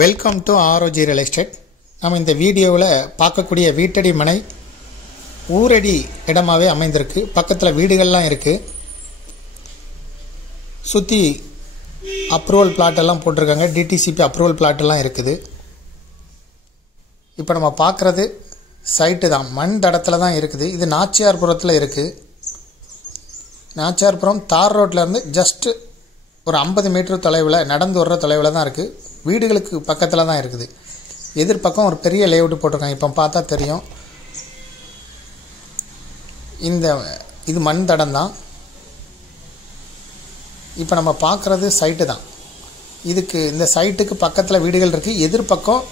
Welcome to ROG real estate. நம்ம இந்த வீடியோவில் பார்க்கக்கூடிய வீட்டடி மனை ஊரடி இடமாகவே அமைந்திருக்கு. பக்கத்தில் வீடுகள்லாம் இருக்குது. சுற்றி அப்ரூவல் பிளாட்டெல்லாம் போட்டிருக்காங்க. டிடிசிபி அப்ரூவல் பிளாட்டெல்லாம் இருக்குது. இப்போ நம்ம பார்க்குறது சைட்டு தான், மண் தடத்தில் தான் இருக்குது. இது நாச்சியார்புரத்தில் இருக்குது. நாச்சியார்புரம் தார் ரோட்லேருந்து ஜஸ்ட்டு ஒரு 50 மீட்டர் தொலைவில், நடந்து வர்ற தொலைவில் தான் இருக்குது. வீடுகளுக்கு பக்கத்தில் தான் இருக்குது. எதிர்பக்கம் ஒரு பெரிய லேஅவுட் போட்டிருக்காங்க. இப்போ பார்த்தா தெரியும். இது மண் தடம் தான். இப்போ நம்ம பார்க்குறது சைட்டு தான். இந்த சைட்டுக்கு பக்கத்தில் வீடுகள் இருக்குது. எதிர்பக்கம்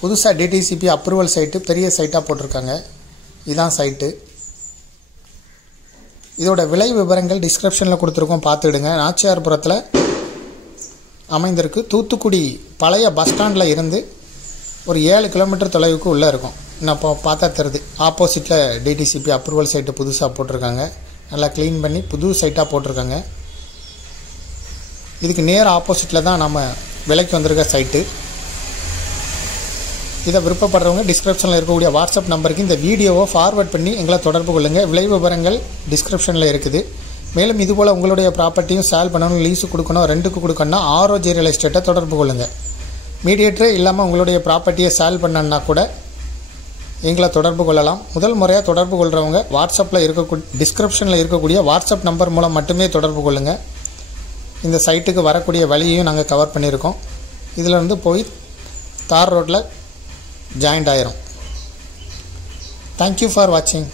புதுசாக டிடிசிபி அப்ரூவல் சைட்டு, பெரிய சைட்டாக போட்டிருக்காங்க. இதுதான் சைட்டு. இதோட விலை விவரங்கள் டிஸ்கிரிப்ஷனில் கொடுத்துருக்கோம், பார்த்துடுங்க. நாச்சியார்புரத்தில் அமைந்திருக்கு. தூத்துக்குடி பழைய பஸ் ஸ்டாண்டில் இருந்து ஒரு 7 கிலோமீட்டர் தொலைவுக்கு உள்ளே இருக்கும். நான் இப்போ பார்த்தா தெரியுது. ஆப்போசிட்டில் டிடிசிபி அப்ரூவல் சைட்டு புதுசாக போட்டிருக்காங்க. நல்லா க்ளீன் பண்ணி புது சைட்டாக போட்டிருக்காங்க. இதுக்கு நேர் ஆப்போசிட்டில் தான் நம்ம விலைக்கு வந்திருக்க சைட்டு. இதை விருப்பப்படுறவங்க டிஸ்கிரிப்ஷனில் இருக்கக்கூடிய வாட்ஸ்அப் நம்பருக்கு இந்த வீடியோவை ஃபார்வர்ட் பண்ணி எங்களை தொடர்பு கொள்ளுங்கள். விலை விவரங்கள் டிஸ்கிரிப்ஷனில் இருக்குது. மேலும் இதுபோல் உங்களுடைய ப்ராப்பர்ட்டியும் சேல் பண்ணணும், லீஸு கொடுக்கணும், ரெண்டுக்கு கொடுக்கணும்னா ஆர்ஓஜி ரியல் எஸ்டேட்டை தொடர்பு கொள்ளுங்கள். மீடியேட்டரே இல்லாமல் உங்களுடைய ப்ராப்பர்ட்டியை சேல் பண்ணணுன்னா கூட எங்களை தொடர்பு கொள்ளலாம். முதல் முறையாக தொடர்பு கொள்கிறவங்க வாட்ஸ்அப்பில் டிஸ்கிரிப்ஷனில் இருக்கக்கூடிய வாட்ஸ்அப் நம்பர் மூலம் மட்டுமே தொடர்பு கொள்ளுங்கள். இந்த சைட்டுக்கு வரக்கூடிய வழியையும் நாங்கள் கவர் பண்ணியிருக்கோம். இதிலிருந்து போய் தார் ரோட்டில் ஜாயிண்ட் ஆயிரும். தேங்க்யூ ஃபார் வாட்சிங்.